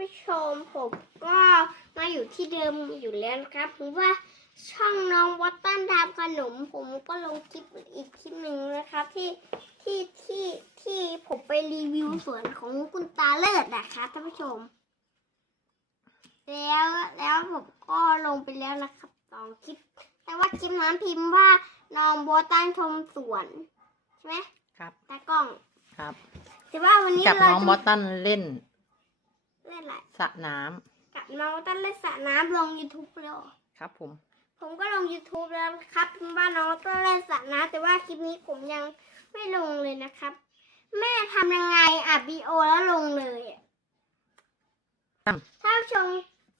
ผู้ชมผมก็มาอยู่ที่เดิมอยู่แล้วนะครับหรือว่าช่องน้องวัตตันทำขนม ผมก็ลงคลิปอีกคลิปหนึ่งนะครับ ที่ที่ที่ที่ผมไปรีวิวสวนของคุณตาเลิศนะครับท่านผู้ชม แล้วแล้วผมก็ลงไปแล้วนะครับสองคลิป แต่ว่าคลิปนั้นพิมพ์ว่าน้องวัตตันชมสวนใช่ไหมครับตากล้องครับแต่ว่าวันนี้กับเราน้องจะบอสตันเล่นเล่นอะไร สระน้ำกับน้องต้นเล่นสระน้ำลง YouTube แล้ว ครับผม ผมก็ลง YouTube แล้วครับว่าน้องต้นเล่นสระน้ำแต่ว่าคลิปนี้ผมยังไม่ลงเลยนะครับ แม่ทำยังไงอัดวีโอแล้วลงเลยอะตั้ม ท่านผู้ชม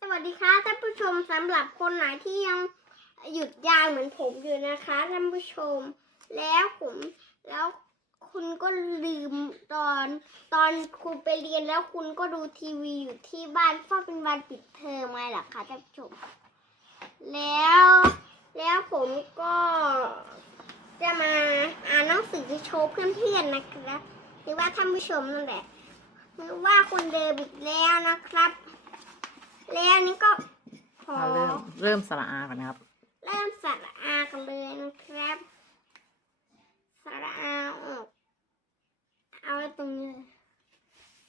สวัสดีค่ะท่านผู้ชมสำหรับคนไหนที่ยังหยุดยาวเหมือนผมอยู่นะคะท่านผู้ชม แล้วผมแล้ว คุณก็ลืมตอนตอนคุณไปเรียนแล้วคุณก็ดูทีวีอยู่ที่บ้านเพราะเป็นวันปิดเทอมไงล่ะคะท่านผู้ชม แล้วแล้วผมก็จะมาอ่านหนังสือโชว์เพื่อนๆนะครับหรือว่าท่านผู้ชมนั่นแหละหรือว่าคนเดิมอีกแล้วนะครับ แล้วนี่ก็ขอเราเริ่มเริ่มสระอาก่อนนะครับ เริ่มสระอากันเลยนะครับสระอาออกเอา ไว้ตรงนี้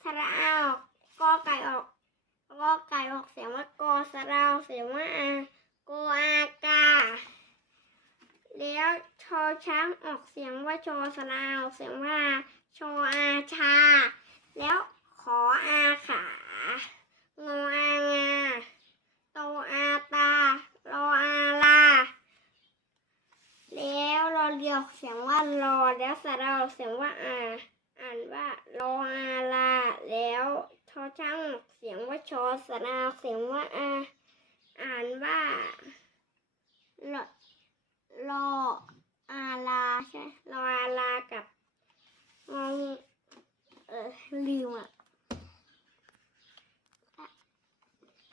สระอาออกกอไก่ออกกอไก่ออกเสียงว่ากอสระออกเสียงว่าอากออากา แล้วชอช้างออกเสียงว่าชอสระอาอกเสียงว่าชออาชา แล้วขออาขางออางาโตอาตารออาลา แล้วรอเรียวเสียงว่ารอแล้วสระออกเสียงว่าอา อ่านว่ารออาลา แล้วชอช่างเสียงว่าชอสระออกเสียงว่าอาอ่านว่ารอรออาลาใช่รออาลากับงงเออลืมอะ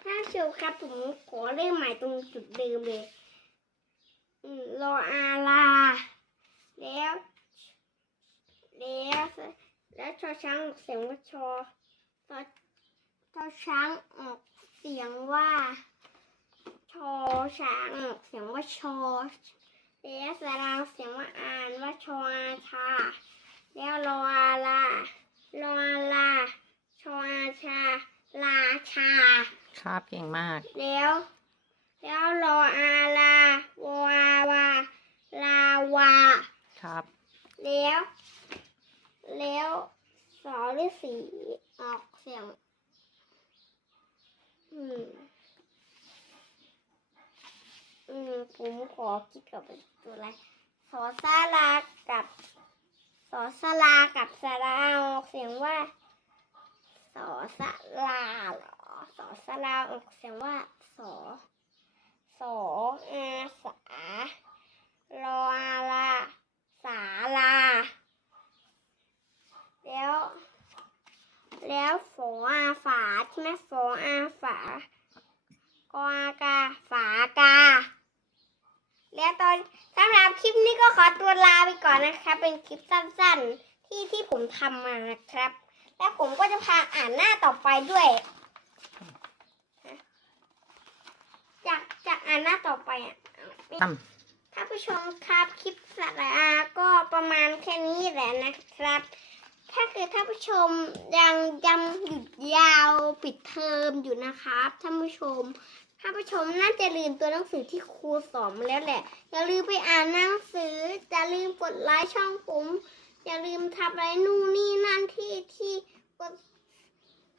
ถ้าเชมครับผมขอเริ่มใหม่ตรงจุดเดิมเลยรออาลา แล้ว แล้วแล้วชอช้างออกเสียงว่าชอชอชอช้างออกเสียงว่าชอช้างออกเสียงว่าชอแล้วสระเสียงว่าอ่านว่าชออาชาแล้วรออาลารออาลาชออาชาลาชา ครับเก่งมาก แล้ว แล้วรออาลาวาวาลาวาครับ แล้ว แล้วสอหรือสีออกเสียง อืม อืม ผมขอคิดกับตัวอะไรสอซาลากับสอสลากับสลาออกเสียงว่าสอสลาเหรอสอสลาออกเสียงว่าสอสออาสารออาลา สาลา แล้ว แล้วฝ ออาฝาใช่ไหมฝออาฝากออากาฝากา แล้วตอนสำหรับคลิปนี้ก็ขอตัวลาไปก่อนนะครับ เป็นคลิปสั้นๆที่ที่ผมทำมานะครับ แล้วผมก็จะพาอ่านหน้าต่อไปด้วย จากจากอ่านหน้าต่อไปอะตั้มท่านผู้ชมครับคลิปสาระก็ประมาณแค่นี้แหละนะครับ ถ้าเกิดท่านผู้ชมยังยังหยุดยาวปิดเทอมอยู่นะครับท่านผู้ชมท่านผู้ชมน่าจะลืมตัวหนังสือที่ครูสอนมาแล้วแหละ อย่าลืมไปอ่านหนังสืออย่าลืมกดไลค์ช่องผม อย่าลืมทำอะไรนู่นนี่นั่นที่ที่กด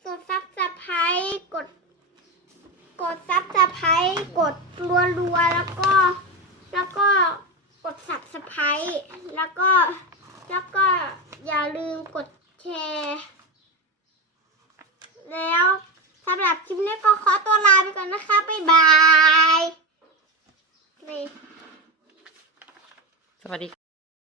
กดซับสไครต์กด กดซับสไครต์กดรัวๆแล้วก็ แล้วก็กด subscribe แล้วก็แล้วก็ อย่าลืมกดแชร์ แล้วสำหรับคลิปนี้ก็ขอตัวลาไปก่อนนะคะ บ๊ายบาย